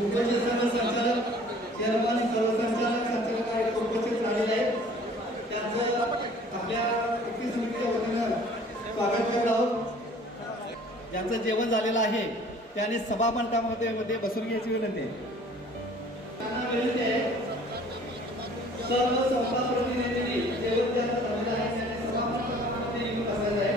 उपस्थित सर्व संचालक चेअरमन सर्व संचालक संचालक आहेत उपस्थित झालेले आहेत त्यांचं आपल्या व्यक्ती समितीच्या वतीनं स्वागत करत आहोत। ज्यांचं जेवण झालेलं आहे त्याने सभा मंडपामध्ये बसून घ्यायची विनंती आहे। सर्व संस्था प्रतिनिधी जेवण ज्यांचं झालेलं आहे त्याने सभा मंडपामध्ये येऊन बसायचं आहे।